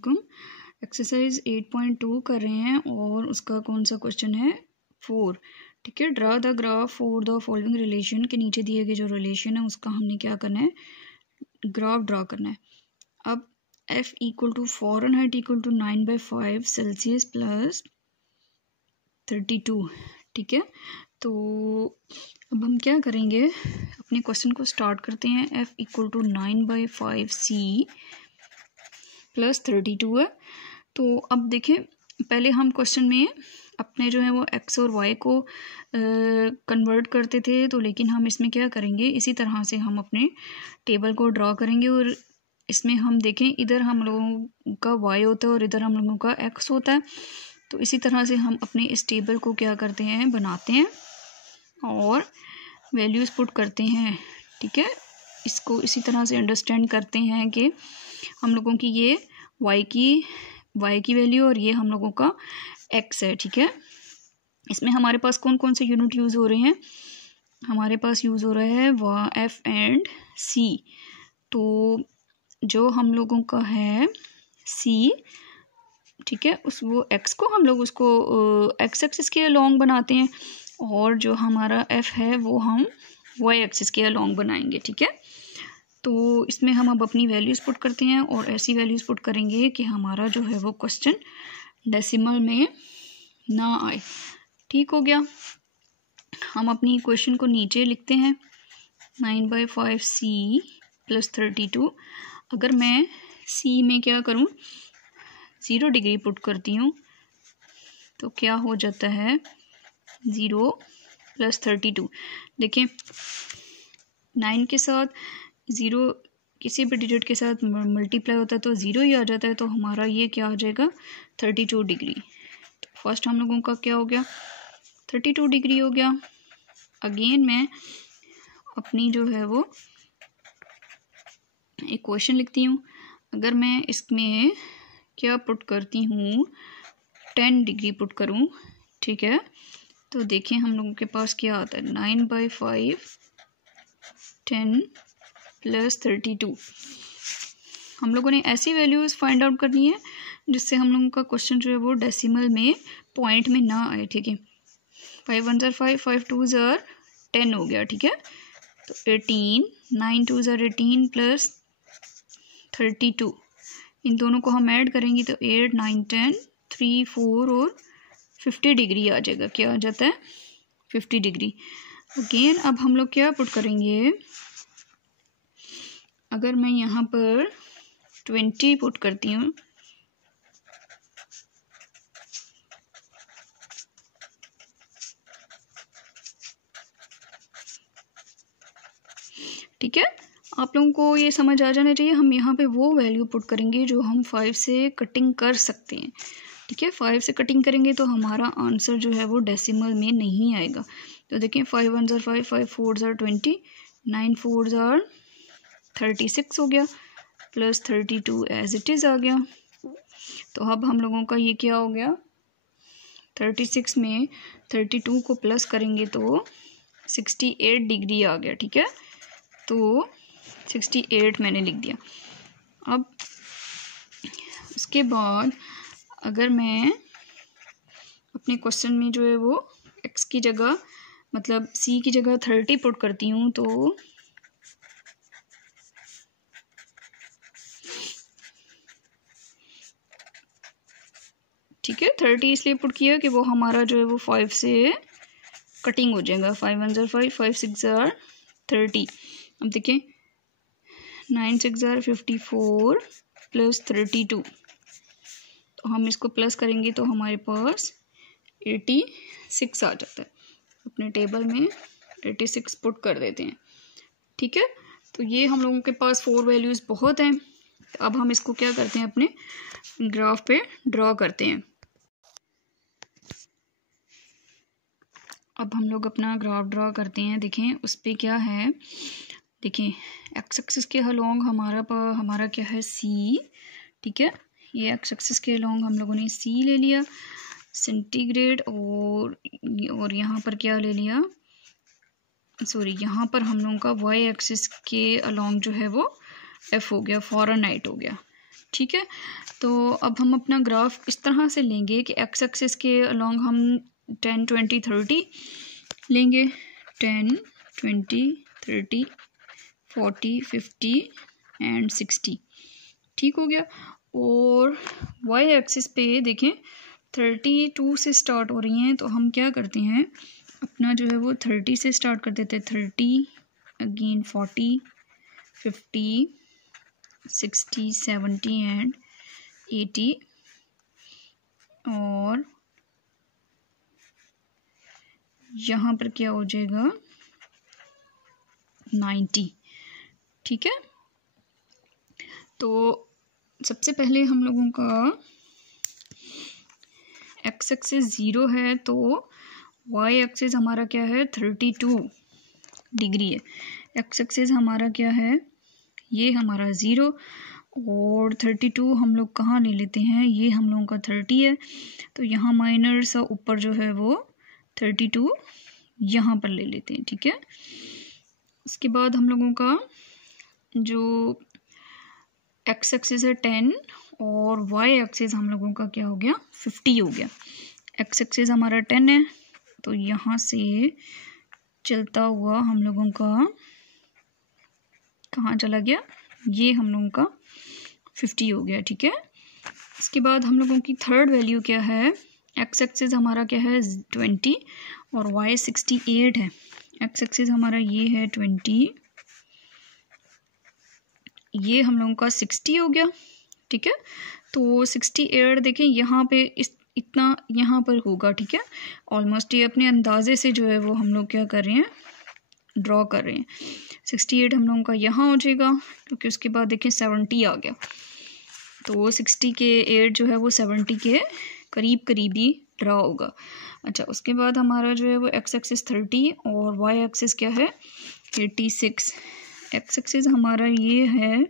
वालेकुम। एक्सरसाइज 8.2 कर रहे हैं और उसका कौन सा क्वेश्चन है 4। ठीक है, draw the graph for the following relation के नीचे दिए गए जो रिलेशन है उसका हमने क्या करना है, ग्राफ ड्रा करना है। अब F equal to Fahrenheit equal to 9/5 Celsius plus 32। ठीक है, तो अब हम क्या करेंगे, अपने क्वेश्चन को स्टार्ट करते हैं। F equal to 9/5 C plus 32 है। तो अब देखें, पहले हम क्वेश्चन में अपने जो है वो x और y को कन्वर्ट करते थे, तो लेकिन हम इसमें क्या करेंगे, इसी तरह से हम अपने टेबल को ड्रा करेंगे। और इसमें हम देखें, इधर हम लोगों का y होता है और इधर हम लोगों का x होता है। तो इसी तरह से हम अपने इस टेबल को क्या करते हैं, बनाते हैं और वैल्यूज़ पुट करते हैं। ठीक है, इसको इसी तरह से अंडरस्टैंड करते हैं कि हम लोगों की ये y की वैल्यू और ये हम लोगों का x है। ठीक है, इसमें हमारे पास कौन कौन से यूनिट यूज़ हो रहे हैं, हमारे पास यूज़ हो रहा है F एंड C। तो जो हम लोगों का है C, ठीक है, वो x को हम लोग उसको x एक्सिस के अलोंग बनाते हैं और जो हमारा f है वो हम y एक्सिस के अलोंग बनाएंगे। ठीक है, तो इसमें हम अब अपनी वैल्यूज़ पुट करते हैं और ऐसी वैल्यूज़ पुट करेंगे कि हमारा जो है वो क्वेश्चन डेसिमल में ना आए। ठीक हो गया, हम अपनी क्वेश्चन को नीचे लिखते हैं 9/5 C प्लस 32। अगर मैं C में क्या करूं, 0 डिग्री पुट करती हूँ तो क्या हो जाता है 0 प्लस 32। देखें, 9 के साथ 0 किसी भी डिजिट के साथ मल्टीप्लाई होता है तो 0 ही आ जाता है, तो हमारा ये क्या आ जाएगा 32 डिग्री। तो फर्स्ट हम लोगों का क्या हो गया 32 डिग्री हो गया। अगेन मैं अपनी जो है वो एक क्वेश्चन लिखती हूँ। अगर मैं इसमें क्या पुट करती हूँ, 10 डिग्री पुट करूँ, ठीक है, तो देखिए हम लोगों के पास क्या आता है 9/5 10 प्लस 32। हम लोगों ने ऐसी वैल्यूज़ फाइंड आउट करनी है जिससे हम लोगों का क्वेश्चन जो है वो डेसिमल में पॉइंट में ना आए। ठीक है, 5 1 ज़ार 5 5 2 ज़ार 10 हो गया। ठीक है, तो 18 9 2 ज़ार 18 प्लस 32, इन दोनों को हम ऐड करेंगे तो 8 9 10 3 4 और 50 डिग्री आ जाएगा। क्या आ जाता है 50 डिग्री। अगेन अब हम लोग क्या पुट करेंगे, अगर मैं यहाँ पर 20 पुट करती हूँ ठीक है, आप लोगों को ये समझ आ जाना चाहिए। हम यहाँ पे वो वैल्यू पुट करेंगे जो हम 5 से कटिंग कर सकते हैं। ठीक है, 5 से कटिंग करेंगे तो हमारा आंसर जो है वो डेसिमल में नहीं आएगा। तो देखिए 5 1 ज़ार 5 5 4 ज़ार 20 9 4 ज़ार 36 हो गया प्लस 32 एज इट इज़ आ गया। तो अब हम लोगों का ये क्या हो गया, 36 में 32 को प्लस करेंगे तो 68 डिग्री आ गया। ठीक है, तो 68 मैंने लिख दिया। अब उसके बाद अगर मैं अपने क्वेश्चन में जो है वो x की जगह मतलब c की जगह 30 पुट करती हूँ तो ठीक है, 30 इसलिए पुट किया कि वो हमारा जो है वो 5 से कटिंग हो जाएगा। 5 1 ज़ार 5 5 6 ज़ार 30। अब देखिए 9 6 ज़ार 54 प्लस 32, तो हम इसको प्लस करेंगे तो हमारे पास 86 आ जाता है। अपने टेबल में 86 पुट कर देते हैं। ठीक है, तो ये हम लोगों के पास 4 वैल्यूज़ बहुत हैं। अब हम इसको क्या करते हैं, अपने ग्राफ पे ड्रॉ करते हैं। अब हम लोग अपना ग्राफ ड्रॉ करते हैं। देखें उस पर क्या है, देखें एक्स एक्सिस के अलोंग हमारा क्या है C। ठीक है, ये एक्स एक्सिस के अलोंग हम लोगों ने C ले लिया सेंटीग्रेड और यहाँ पर क्या ले लिया, सॉरी यहाँ पर हम लोगों का y एक्सिस के अलोंग जो है वो F हो गया, फ़ारेनहाइट हो गया। ठीक है। तो अब हम अपना ग्राफ इस तरह से लेंगे कि एक्स एक्सिस के अलॉन्ग हम 10, 20, 30 लेंगे, 10, 20, 30, 40, 50 एंड 60। ठीक हो गया। और वाई एक्सिस पे देखें 32 से स्टार्ट हो रही हैं, तो हम क्या करते हैं, अपना जो है वो 30 से स्टार्ट कर देते हैं। 30, अगेन 40, 50, 60, 70 एंड 80, और यहाँ पर क्या हो जाएगा 90। ठीक है। तो सबसे पहले हम लोगों का एक्स एक्सिस 0 है, तो वाई एक्सिस हमारा क्या है 32 डिग्री है। एक्स एक्सिस हमारा क्या है, ये हमारा 0, और 32 हम लोग कहाँ ले लेते हैं, ये हम लोगों का 30 है, तो यहाँ माइनर सा ऊपर जो है वो 32 यहाँ पर ले लेते हैं। ठीक है। उसके बाद हम लोगों का जो एक्स एक्सिस है 10, और वाई एक्सिस हम लोगों का क्या हो गया 50 हो गया। एक्स एक्सिस हमारा 10 है, तो यहाँ से चलता हुआ हम लोगों का कहाँ चला गया, ये हम लोगों का 50 हो गया। ठीक है। इसके बाद हम लोगों की थर्ड वैल्यू क्या है, एक्स एक्सिस हमारा क्या है 20 और वाई 68 है। एक्स एक्सिस हमारा ये है 20, ये हम लोगों का 60 हो गया। ठीक है। तो 68 देखें यहाँ पे इतना यहाँ पर होगा। ठीक है। ऑलमोस्ट ये अपने अंदाजे से जो है वो हम लोग क्या कर रहे हैं, ड्रॉ कर रहे हैं। 68 हम लोगों का यहाँ हो जाएगा, क्योंकि उसके बाद देखें 70 आ गया, तो 60 के 8 जो है वो 70 के करीब करीब ही ड्रॉ होगा। अच्छा, उसके बाद हमारा जो है वो एक्स एक्सिस 30 और वाई एक्सिस क्या है 86। एक्स एक्सिस हमारा ये है,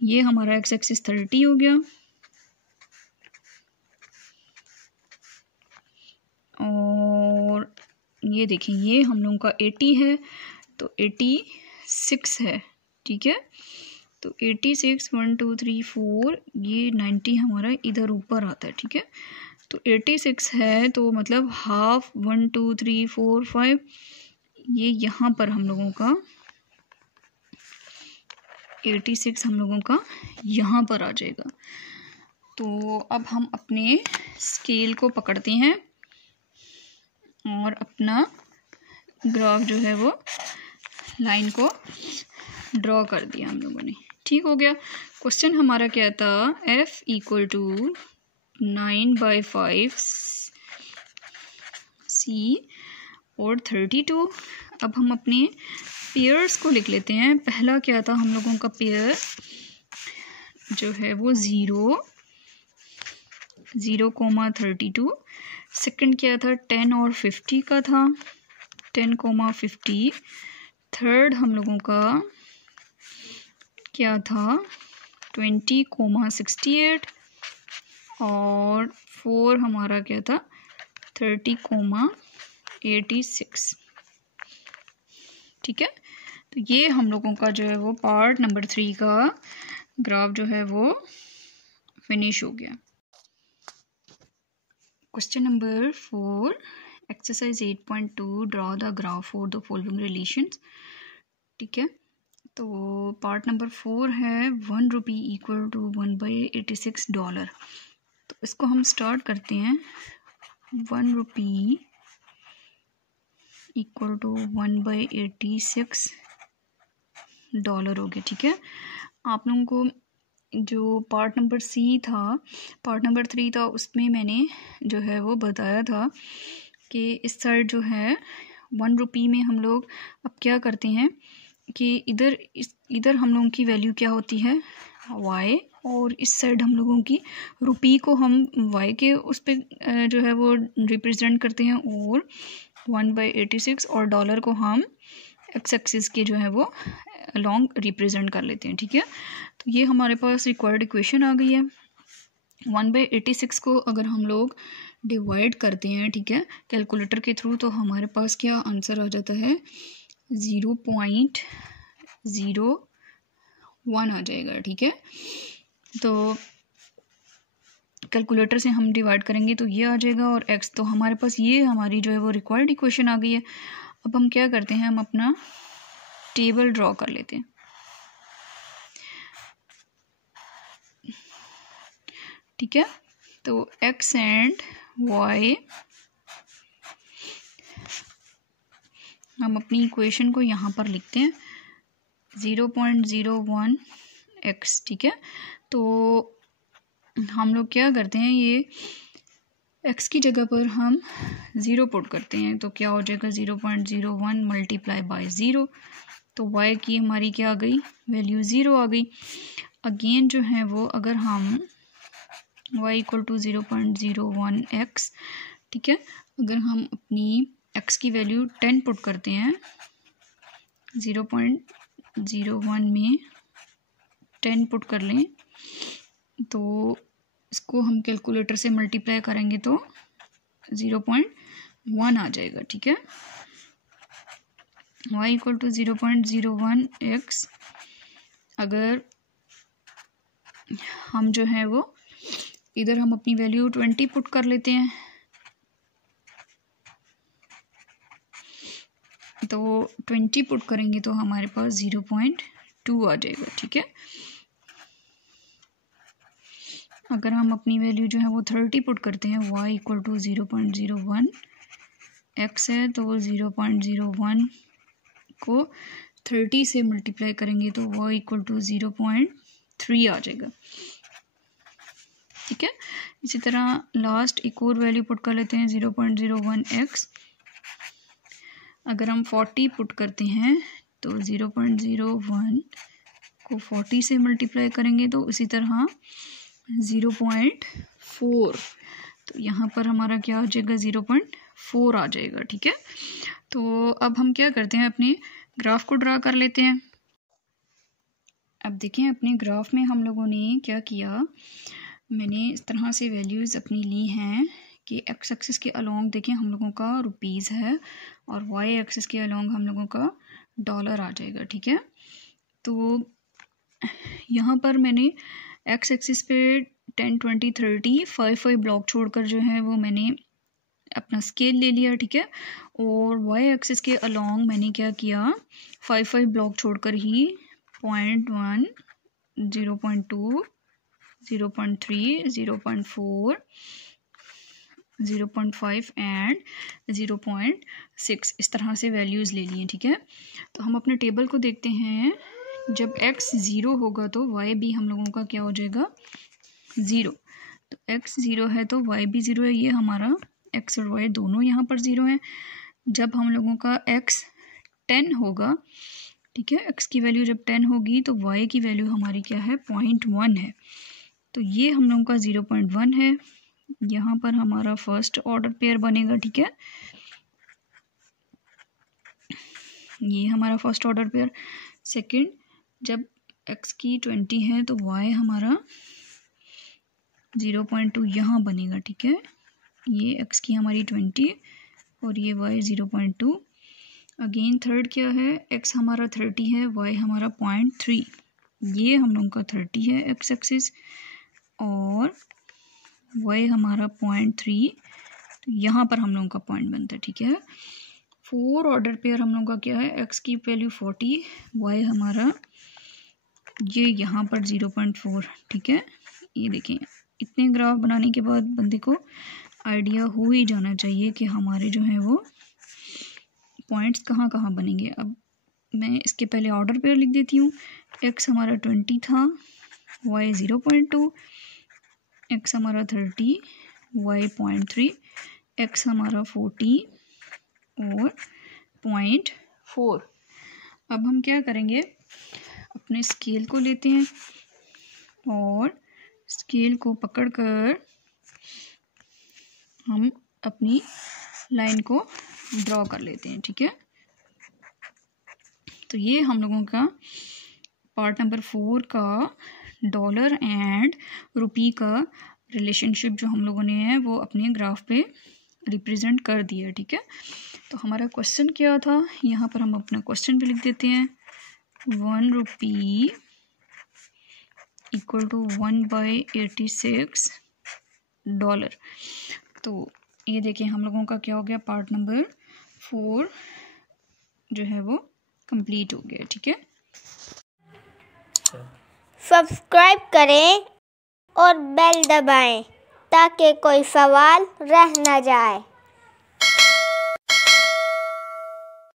ये हमारा एक्स एक्सिस 30 हो गया, और ये देखें ये हम लोगों का 80 है, तो 86 है। ठीक है। तो 86 1 2 3 4, ये 90 हमारा इधर ऊपर आता है। ठीक है। तो 86 है, तो मतलब हाफ 1 2 3 4 5, ये यहाँ पर हम लोगों का 86 हम लोगों का यहाँ पर आ जाएगा। तो अब हम अपने स्केल को पकड़ते हैं और अपना ग्राफ जो है वो लाइन को ड्रॉ कर दिया हम लोगों ने। ठीक हो गया। क्वेश्चन हमारा क्या था, f इक्वल टू 9/5 c और 32। अब हम अपने पेयर्स को लिख लेते हैं। पहला क्या था हम लोगों का पेयर जो है वो 0, 0,32। सेकंड क्या था 10 और 50 का था, 10,50। थर्ड हम लोगों का क्या था 20,68, और 4 हमारा क्या था 30,86। ठीक है। तो ये हम लोगों का जो है वो पार्ट नंबर 3 का ग्राफ जो है वो फिनिश हो गया। Question number 4, exercise 8.2, draw the graph for the following relations. ठीक है। तो पार्ट नंबर 4 है 1 रुपी इक्वल टू 1/86 डॉलर। तो इसको हम स्टार्ट करते हैं। 1 रुपी इक्वल टू 1/86 डॉलर हो गया। ठीक है। आप लोगों को जो पार्ट नंबर 3 था उसमें मैंने जो है वो बताया था कि इस साइड जो है 1 रुपी में हम लोग अब क्या करते हैं कि इधर हम लोगों की वैल्यू क्या होती है y, और इस साइड हम लोगों की रुपी को हम y के उस पर जो है वो रिप्रेजेंट करते हैं, और 1/86 और डॉलर को हम एक्स एक्सिस के जो है वो लॉन्ग रिप्रेजेंट कर लेते हैं। ठीक है। तो ये हमारे पास रिक्वायर्ड इक्वेशन आ गई है। 1/86 को अगर हम लोग डिवाइड करते हैं, ठीक है, कैलकुलेटर के थ्रू, तो हमारे पास क्या आंसर आ जाता है 0.01 आ जाएगा। ठीक है। तो कैलकुलेटर से हम डिवाइड करेंगे तो ये आ जाएगा, और x तो हमारे पास ये हमारी जो है वो रिक्वायर्ड इक्वेशन आ गई है। अब हम क्या करते हैं, हम अपना टेबल ड्रॉ कर लेते हैं। ठीक है, तो x एंड y हम अपनी इक्वेशन को यहाँ पर लिखते हैं 0.01 x। ठीक है, तो हम लोग क्या करते हैं, ये x की जगह पर हम 0 पुट करते हैं, तो क्या हो जाएगा 0.01 मल्टीप्लाई बाय 0, तो y की हमारी क्या आ गई, वैल्यू 0 आ गई। अगेन जो है वो अगर हम y इक्वल टू 0.01 x, ठीक है, अगर हम अपनी x की वैल्यू 10 पुट करते हैं 0.01 में 10 पुट कर लें, तो इसको हम कैलकुलेटर से मल्टीप्लाई करेंगे तो 0.1 आ जाएगा। ठीक है, y इक्वल टू 0.01 x, अगर हम जो है वो इधर हम अपनी वैल्यू 20 पुट कर लेते हैं, तो 20 पुट करेंगे तो हमारे पास 0.2 आ जाएगा। ठीक है, अगर हम अपनी वैल्यू जो है वो 30 पुट करते हैं, y इक्वल टू 0.01 x है, तो 0.01 को 30 से मल्टीप्लाई करेंगे तो y इक्वल टू 0.3 आ जाएगा। ठीक है, इसी तरह लास्ट एक और वैल्यू पुट कर लेते हैं 0.01 x, अगर हम 40 पुट करते हैं तो 0.01 को 40 से मल्टीप्लाई करेंगे तो इसी तरह 0.4, तो यहाँ पर हमारा क्या आ जाएगा 0.4 आ जाएगा। ठीक है, तो अब हम क्या करते हैं, अपने ग्राफ को ड्रा कर लेते हैं। अब देखें अपने ग्राफ में हम लोगों ने क्या किया, मैंने इस तरह से वैल्यूज़ अपनी ली हैं कि एक्स एक्सिस के अलोंग देखें हम लोगों का रुपीज़ है, और वाई एक्सिस के अलोंग हम लोगों का डॉलर आ जाएगा। ठीक है, तो यहाँ पर मैंने एक्स एक्सिस पे 10, 20, 30 5 ब्लॉक छोड़कर जो है वो मैंने अपना स्केल ले लिया। ठीक है, और वाई एक्सिस के अलोंग मैंने क्या किया, 5 ब्लॉक छोड़कर ही 0.1, 0.2, 0.3, 0.4, 0.5 एंड 0.6 इस तरह से वैल्यूज़ ले लिए। ठीक है, तो हम अपने टेबल को देखते हैं, जब x 0 होगा तो y भी हम लोगों का क्या हो जाएगा 0, तो x 0 है तो y भी 0 है, ये हमारा x और y दोनों यहाँ पर 0 हैं। जब हम लोगों का x 10 होगा, ठीक है, x की वैल्यू जब 10 होगी तो y की वैल्यू हमारी क्या है 0.1 है, तो ये हम लोगों का 0.1 है, यहाँ पर हमारा फर्स्ट ऑर्डर पेयर बनेगा। ठीक है, ये हमारा फर्स्ट ऑर्डर पेयर। सेकंड, जब x की 20 है तो y हमारा 0.2 यहाँ बनेगा। ठीक है, ये x की हमारी 20 और ये y 0.2। अगेन थर्ड क्या है, x हमारा 30 है, y हमारा 0.3, ये हम लोगों का 30 है x एक्सिस, और y हमारा 0.3, तो यहाँ पर हम लोगों का पॉइंट बनता है। ठीक है, 4 ऑर्डर पेयर हम लोगों का क्या है, x की वैल्यू 40, y हमारा ये यहाँ पर 0.4। ठीक है, ये देखें, इतने ग्राफ बनाने के बाद बंदे को आइडिया हो ही जाना चाहिए कि हमारे जो है वो पॉइंट्स कहाँ कहाँ बनेंगे। अब मैं इसके पहले ऑर्डर पेयर लिख देती हूँ, x हमारा 20 था, y 0.2, x हमारा 30, y 0.3, x हमारा 40 और 0.4। अब हम क्या करेंगे, अपने स्केल को लेते हैं और स्केल को पकड़कर हम अपनी लाइन को ड्रॉ कर लेते हैं। ठीक है, तो ये हम लोगों का पार्ट नंबर 4 का डॉलर एंड रुपी का रिलेशनशिप जो हम लोगों ने है वो अपने ग्राफ पे रिप्रेजेंट कर दिया। ठीक है, तो हमारा क्वेश्चन क्या था, यहाँ पर हम अपना क्वेश्चन भी लिख देते हैं। 1 रुपी इक्वल टू 1/86 डॉलर। तो ये देखिए हम लोगों का क्या हो गया, पार्ट नंबर 4 जो है वो कंप्लीट हो गया। ठीक है, सब्सक्राइब करें और बेल दबाएं ताकि कोई सवाल रह न जाए।